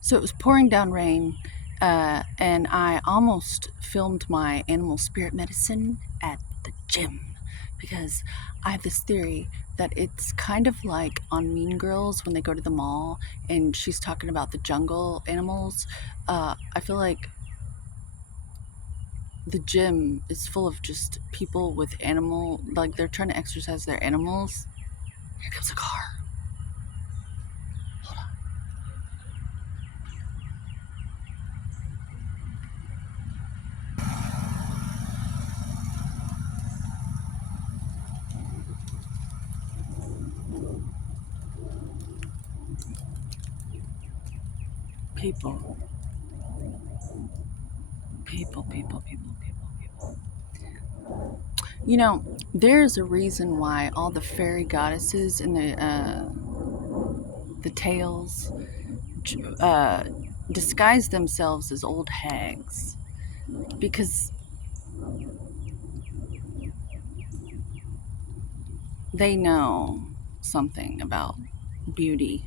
So it was pouring down rain, and I almost filmed my animal spirit medicine at the gym because I have this theory that it's kind of like on Mean Girls when they go to the mall and she's talking about the jungle animals. I feel like the gym is full of just people with animal, like they're trying to exercise their animals. Here comes a car. Hold on. People, people. You know, there's a reason why all the fairy goddesses in the tales uh, disguise themselves as old hags because they know something about beauty.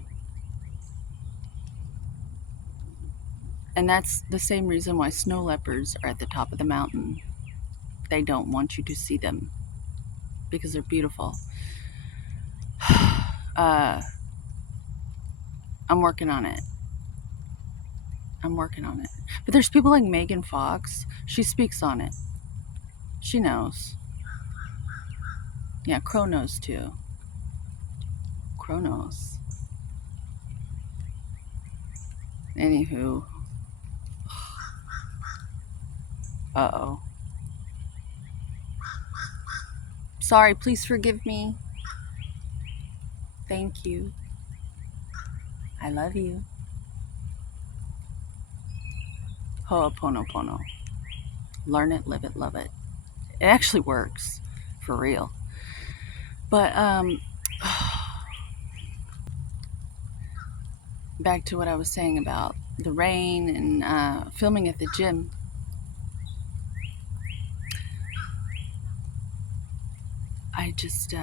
And that's the same reason why snow leopards are at the top of the mountain. They don't want you to see them because they're beautiful. uh, I'm working on it. I'm working on it. But there's people like Megan Fox. She speaks on it. She knows. Yeah, Crow knows too. Crow knows. Anywho, uh-oh. Sorry, please forgive me. Thank you. I love you. Ho'oponopono. Learn it, live it, love it. It actually works. For real. But back to what I was saying about the rain and filming at the gym. I just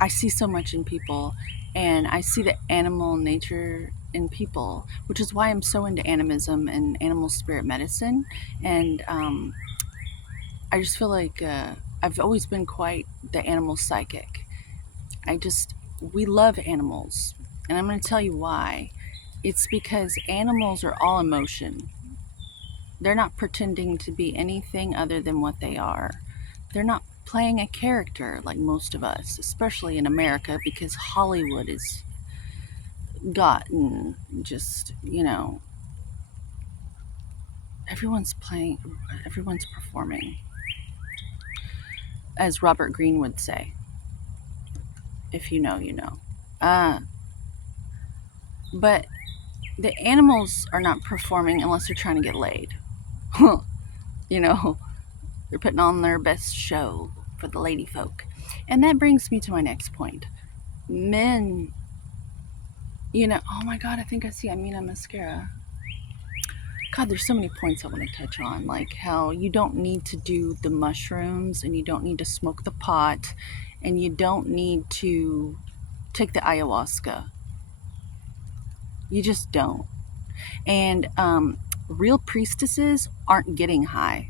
I see so much in people, and I see the animal nature in people, which is why I'm so into animism and animal spirit medicine. And I just feel like I've always been quite the animal psychic. We love animals, and I'm going to tell you why. It's because animals are all emotion. They're not pretending to be anything other than what they are. They're not playing a character like most of us, especially in America, because Hollywood has gotten just, everyone's playing, everyone's performing, as Robert Greene would say. If you know, you know. Uh, but the animals are not performing unless they're trying to get laid. you know, they're putting on their best show for the lady folk. And that brings me to my next point. Men, oh my God, I think I see Amina mascara. God, there's so many points I want to touch on, like how you don't need to do the mushrooms and you don't need to smoke the pot and you don't need to take the ayahuasca. You just don't. And real priestesses aren't getting high.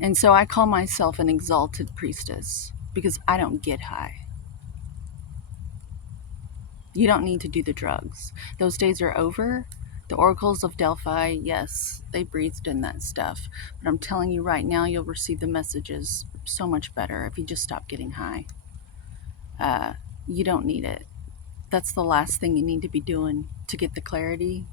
And so I call myself an exalted priestess because I don't get high. You don't need to do the drugs. Those days are over. The oracles of Delphi, yes, they breathed in that stuff. But I'm telling you right now, you'll receive the messages so much better if you just stop getting high. Uh, you don't need it. That's the last thing you need to be doing to get the clarity.